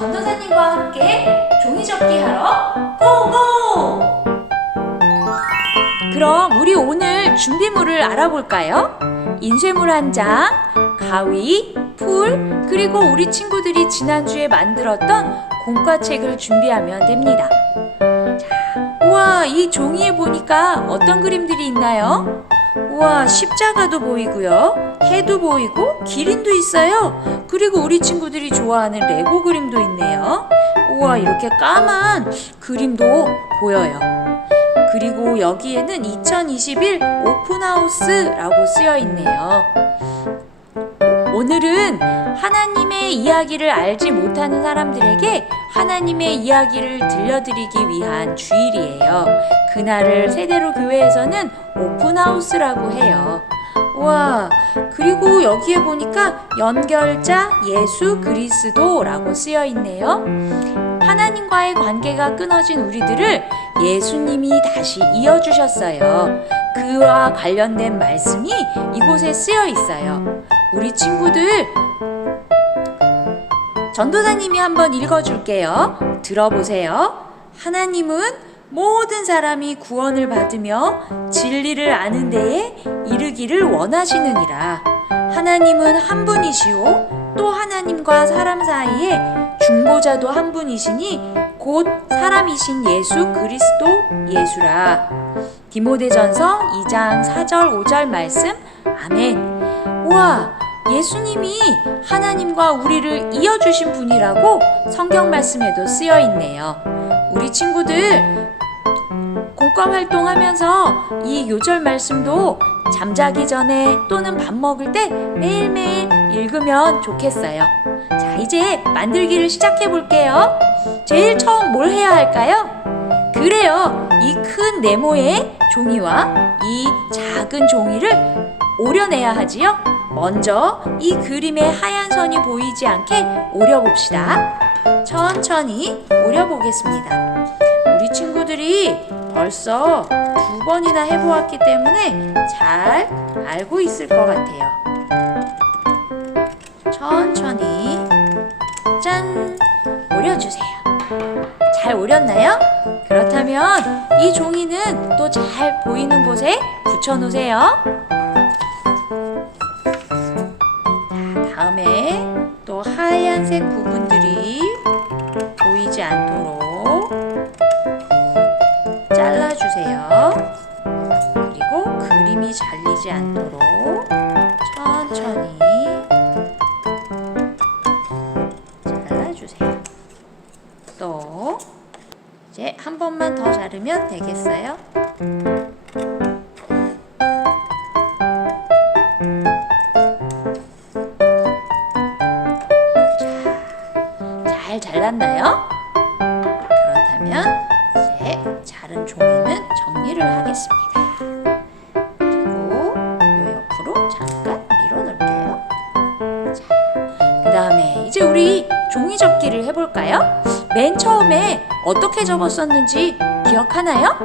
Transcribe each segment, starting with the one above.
전도사님과 함께 종이접기 하러 고고! 그럼 우리 오늘 준비물을 알아볼까요? 인쇄물 한 장, 가위, 풀, 그리고 우리 친구들이 지난주에 만들었던 공과책을 준비하면 됩니다. 자, 우와, 이 종이에 보니까 어떤 그림들이 있나요? 우와, 십자가도 보이고요, 해도 보이고 기린도 있어요. 그리고 우리 친구들이 좋아하는 레고 그림도 있네요. 우와, 이렇게 까만 그림도 보여요. 그리고 여기에는 2021 오픈하우스라고 쓰여 있네요. 오늘은 하나님의 이야기를 알지 못하는 사람들에게 하나님의 이야기를 들려드리기 위한 주일이에요. 그날을 세대로 교회에서는 오픈하우스라고 해요. 와, 그리고 여기에 보니까 연결자 예수 그리스도라고 쓰여 있네요. 하나님과의 관계가 끊어진 우리들을 예수님이 다시 이어주셨어요. 그와 관련된 말씀이 이곳에 쓰여 있어요. 우리 친구들, 전도사님이 한번 읽어줄게요. 들어보세요. 하나님은 모든 사람이 구원을 받으며 진리를 아는 데에 이르기를 원하시느니라. 하나님은 한 분이시오. 또 하나님과 사람 사이에 중보자도 한 분이시니 곧 사람이신 예수 그리스도 예수라. 디모데전서 2장 4절 5절 말씀. 아멘. 우와, 예수님이 하나님과 우리를 이어주신 분이라고 성경 말씀에도 쓰여 있네요. 우리 친구들 공과 활동하면서 이 요절 말씀도 잠자기 전에 또는 밥 먹을 때 매일매일 읽으면 좋겠어요. 자, 이제 만들기를 시작해 볼게요. 제일 처음 뭘 해야 할까요? 그래요, 이 큰 네모의 종이와 이 작은 종이를 오려내야 하지요. 먼저 이 그림의 하얀 선이 보이지 않게 오려봅시다. 천천히 오려보겠습니다. 우리 친구들이 벌써 2번이나 해보았기 때문에 잘 알고 있을 것 같아요. 천천히 짠! 오려주세요. 잘 오렸나요? 그렇다면 이 종이는 또 잘 보이는 곳에 붙여놓으세요. 다음에 또 하얀색 부분들이 보이지 않도록 잘라주세요. 그리고 그림이 잘리지 않도록 천천히 잘라주세요. 또 이제 한 번만 더 자르면 되겠어요. 잘 잘랐나요? 그렇다면 이제 자른 종이는 정리를 하겠습니다. 그리고 이 옆으로 잠깐 밀어 넣을게요. 자, 그 다음에 이제 우리 종이 접기를 해볼까요? 맨 처음에 어떻게 접었었는지 기억하나요?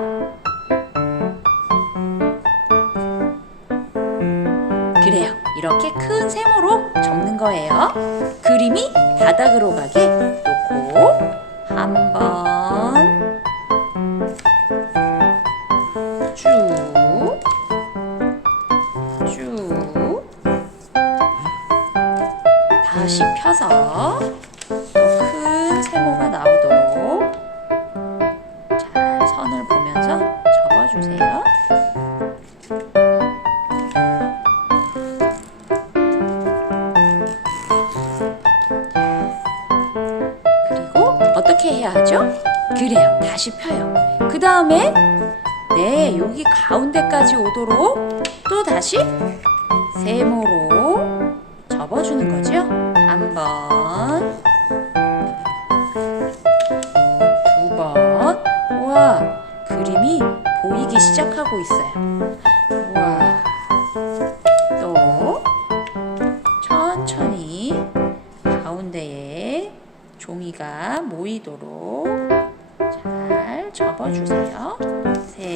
그래요, 이렇게 큰 세모로 접는 거예요. 그림이 바닥으로 가게 놓고 한 번 쭉 다시 펴서 더 큰 세모가 나오도록 잘 선을 보면서 접어주세요. 어떻게 해야 하죠? 그래요, 다시 펴요. 그 다음에 네, 여기 가운데까지 오도록 또 다시 세모로 접어주는 거죠. 한 번, 2번. 우와, 그림이 보이기 시작하고 있어요. 우와, 또 천천히 가운데에 종이가 모이도록 잘 접어주세요. 셋,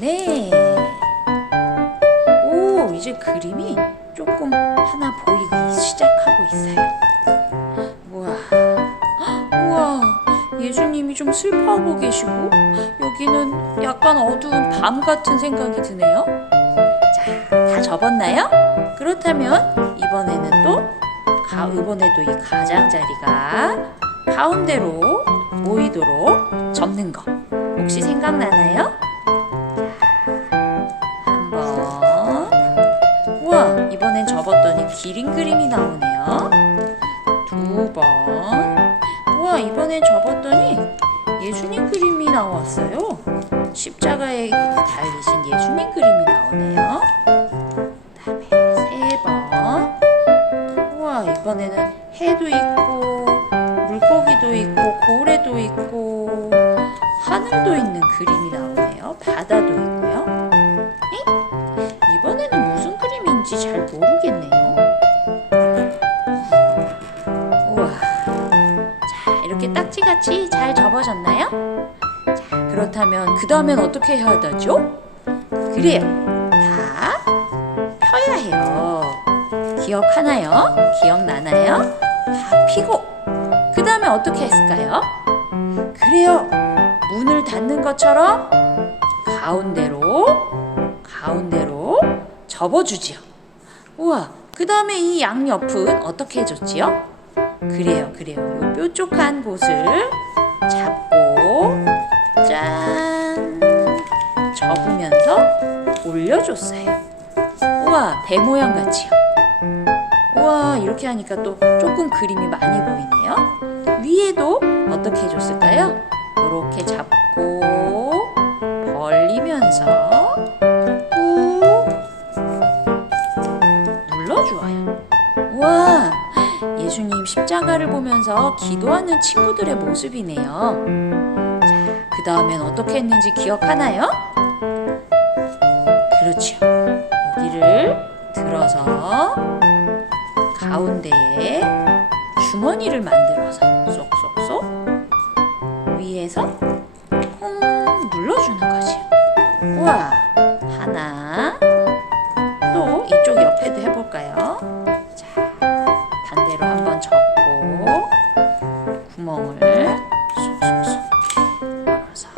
넷. 오, 이제 그림이 조금 하나 보이기 시작하고 있어요. 우와, 우와, 예수님이 좀 슬퍼하고 계시고 여기는 약간 어두운 밤 같은 생각이 드네요. 자, 다 접었나요? 그렇다면 이번에도 이 가장자리가 가운데로 모이도록 접는 거 혹시 생각나나요? 한번. 우와, 이번엔 접었더니 기린 그림이 나오네요. 두 번. 우와, 이번엔 접었더니 예수님 그림이 나왔어요. 십자가에 달리신 예수님 그림이 나오네요. 그다음에 세 번. 우와, 이번에는 해도 있고 물고기도 있고 고래도 있고 하늘도 있는 그림이 나오네요. 바다도 있고요. 이번에는 무슨 그림인지 잘 모르겠네요. 우와, 자, 이렇게 딱지같이 잘 접어졌나요? 자, 그렇다면 그 다음엔 어떻게 해야 하죠? 그래요, 다 펴야 해요. 기억하나요? 기억나나요? 다 피고 그 다음에 어떻게 했을까요? 그래요, 문을 닫는 것처럼 가운데로 접어주지요. 우와, 그 다음에 이 양옆은 어떻게 해줬지요? 그래요, 요 뾰족한 곳을 잡고 짠 접으면서 올려줬어요. 우와, 배 모양 같이요. 우와, 이렇게 하니까 또 조금 그림이 많이 보이네요. 위에도 어떻게 해줬을까요? 이렇게 잡고 벌리면서 꾹 눌러주어요. 우와, 예수님 십자가를 보면서 기도하는 친구들의 모습이네요. 자, 그 다음엔 어떻게 했는지 기억하나요? 그렇죠. 여기를 들어서 가운데에 주머니를 만들어서 쏙쏙쏙 위에서 콩 눌러주는 거지. 우와, 하나. 또 이쪽 옆에도 해볼까요? 자, 반대로 한번 접고 구멍을 쏙쏙쏙 열어서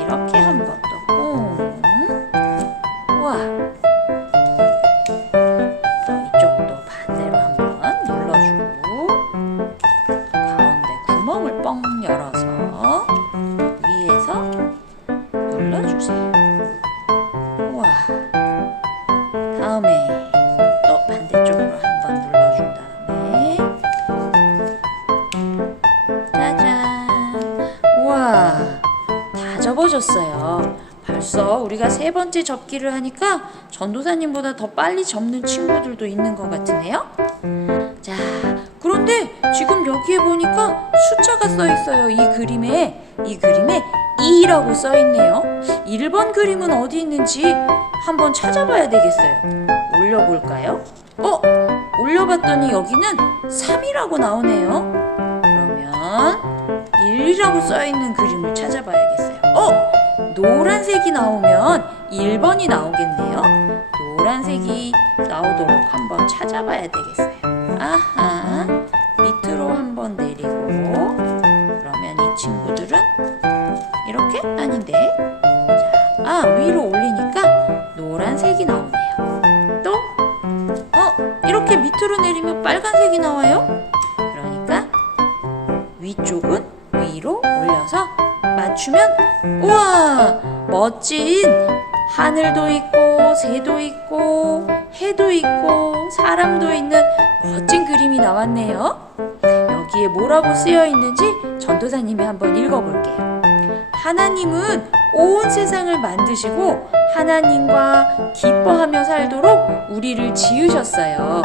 이렇게 한 번 또 콩. 우와, 또 이쪽도 반대로 한번 눌러주고 가운데 구멍을 뻥 열어서 위에서 눌러주세요. 우와, 다음에 또 반대쪽으로 한번 눌러준 다음에 짜잔. 우와, 다 접어졌어요. 벌써 우리가 세 번째 접기를 하니까 전도사님보다 더 빨리 접는 친구들도 있는 것 같으네요. 자, 그런데 지금 여기에 보니까 숫자가 써 있어요. 이 그림에 2라고 써 있네요. 1번 그림은 어디 있는지 한번 찾아봐야 되겠어요. 올려볼까요? 올려봤더니 여기는 3이라고 나오네요. 그러면 1이라고 써 있는 그림을 찾아봐야겠어요. 노란색이 나오면 1번이 나오겠네요. 노란색이 나오도록 한번 찾아봐야 되겠어요. 아하, 밑으로 한번 내리고 그러면 이 친구들은 이렇게? 아닌데. 자, 위로 올리니까 노란색이 나오네요. 또 이렇게 밑으로 내리면 빨간색이 나와요. 그러니까 위쪽은 위로 올려서 맞추면 우와, 멋진 하늘도 있고 새도 있고 해도 있고 사람도 있는 멋진 그림이 나왔네요. 여기에 뭐라고 쓰여 있는지 전도사님이 한번 읽어볼게요. 하나님은 온 세상을 만드시고 하나님과 기뻐하며 살도록 우리를 지으셨어요.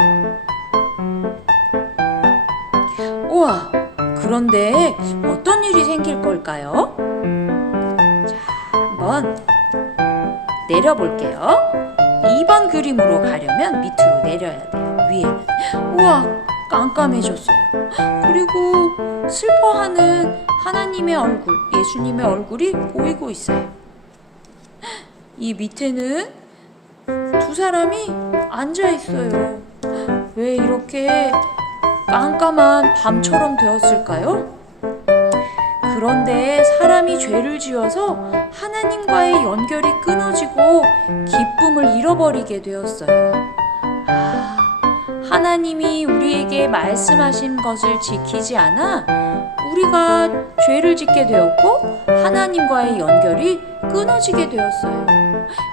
우와, 그런데 어떤 일이 생길 걸까요? 자, 한번 내려볼게요. 2번 그림으로 가려면 밑으로 내려야 돼요. 위에는. 우와, 깜깜해졌어요. 그리고 슬퍼하는 하나님의 얼굴, 예수님의 얼굴이 보이고 있어요. 이 밑에는 두 사람이 앉아 있어요. 왜 이렇게 깜깜한 밤처럼 되었을까요? 그런데 사람이 죄를 지어서 하나님과의 연결이 끊어지고 기쁨을 잃어버리게 되었어요. 하나님이 우리에게 말씀하신 것을 지키지 않아 우리가 죄를 짓게 되었고 하나님과의 연결이 끊어지게 되었어요.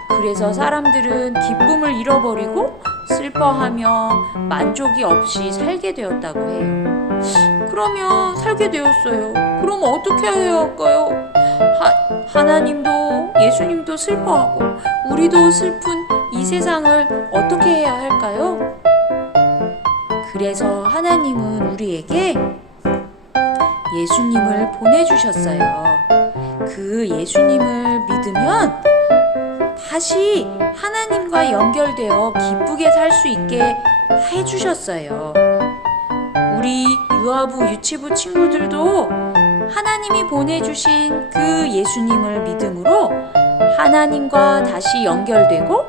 그래서 사람들은 기쁨을 잃어버리고 슬퍼하며 만족이 없이 살게 되었다고 해요. 그러면 살게 되었어요. 그럼 어떻게 해야 할까요? 하나님도 예수님도 슬퍼하고 우리도 슬픈 이 세상을 어떻게 해야 할까요? 그래서 하나님은 우리에게 예수님을 보내주셨어요. 그 예수님을 믿으면 다시 하나님과 연결되어 기쁘게 살 수 있게 해주셨어요. 우리 유아부, 유치부 친구들도 하나님이 보내주신 그 예수님을 믿음으로 하나님과 다시 연결되고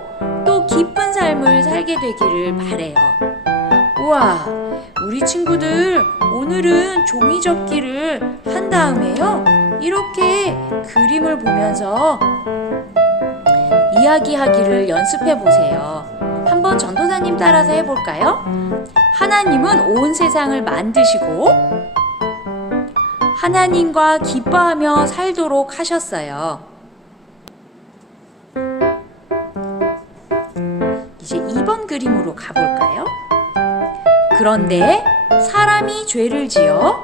또 기쁜 삶을 살게 되기를 바래요. 우와, 우리 친구들 오늘은 종이 접기를 한 다음에요. 이렇게 그림을 보면서 이야기하기를 연습해 보세요. 한번 전도사님 따라서 해볼까요? 하나님은 온 세상을 만드시고 하나님과 기뻐하며 살도록 하셨어요. 이제 2번 그림으로 가볼까요? 그런데 사람이 죄를 지어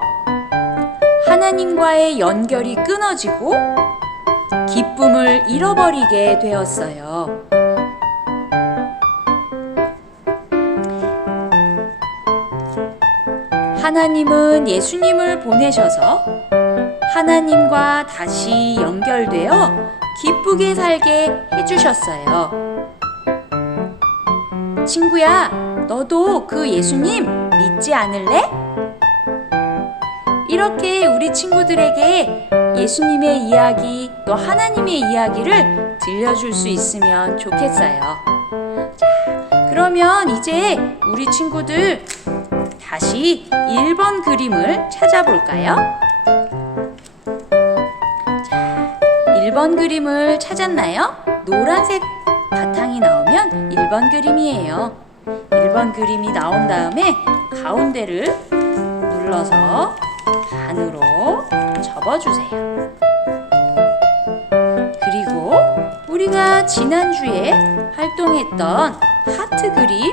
하나님과의 연결이 끊어지고 기쁨을 잃어버리게 되었어요. 하나님은 예수님을 보내셔서 하나님과 다시 연결되어 기쁘게 살게 해주셨어요. 친구야, 너도 그 예수님 믿지 않을래? 이렇게 우리 친구들에게 예수님의 이야기 또 하나님의 이야기를 들려줄 수 있으면 좋겠어요. 자, 그러면 이제 우리 친구들 다시 1번 그림을 찾아볼까요? 자, 1번 그림을 찾았나요? 노란색 바탕이 나오면 1번 그림이에요. 1번 그림이 나온 다음에 가운데를 눌러서 반으로 접어주세요. 그리고 우리가 지난주에 활동했던 하트 그림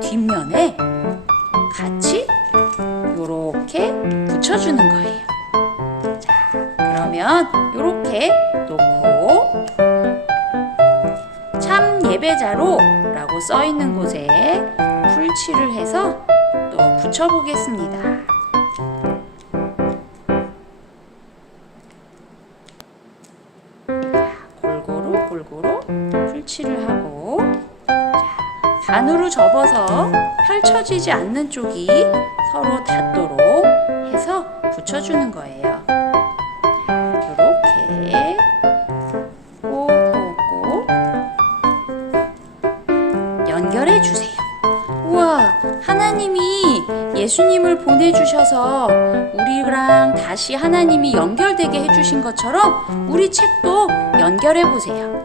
뒷면에 같이 이렇게 붙여주는 거예요. 자, 그러면 이렇게 놓고 참 예배자로 라고 써있는 곳에 풀칠을 해서 또 붙여보겠습니다. 골고루 풀칠을 하고, 자, 반으로 접어서 펼쳐지지 않는 쪽이 서로 닿도록 해서 붙여주는 거예요. 이렇게 꼭꼭꼭 연결해 주세요. 우와, 하나님이 예수님을 보내주셔서 우리랑 다시 하나님이 연결되게 해주신 것처럼 우리 책도 연결해 보세요.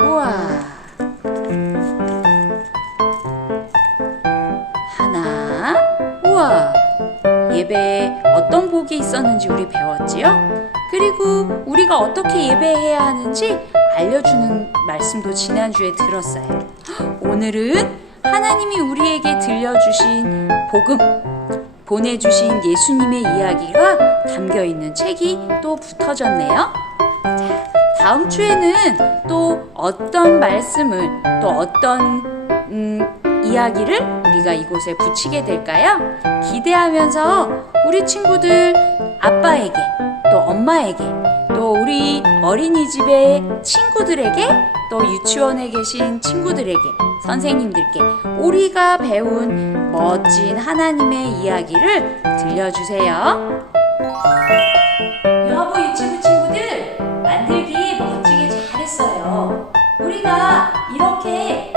우와, 하나, 우와, 예배에 어떤 복이 있었는지 우리 배웠지요? 그리고 우리가 어떻게 예배해야 하는지 알려주는 말씀도 지난주에 들었어요. 오늘은 하나님이 우리에게 들려주신 복음, 보내주신 예수님의 이야기가 담겨있는 책이 또 붙어졌네요. 자, 다음 주에는 또 어떤 말씀을, 또 어떤 이야기를 우리가 이곳에 붙이게 될까요? 기대하면서 우리 친구들 아빠에게, 또 엄마에게, 또 우리 어린이집의 친구들에게, 또 유치원에 계신 친구들에게, 선생님들께 우리가 배운 멋진 하나님의 이야기를 들려주세요. 유아부 유치부 친구들, 만들기 멋지게 잘했어요. 우리가 이렇게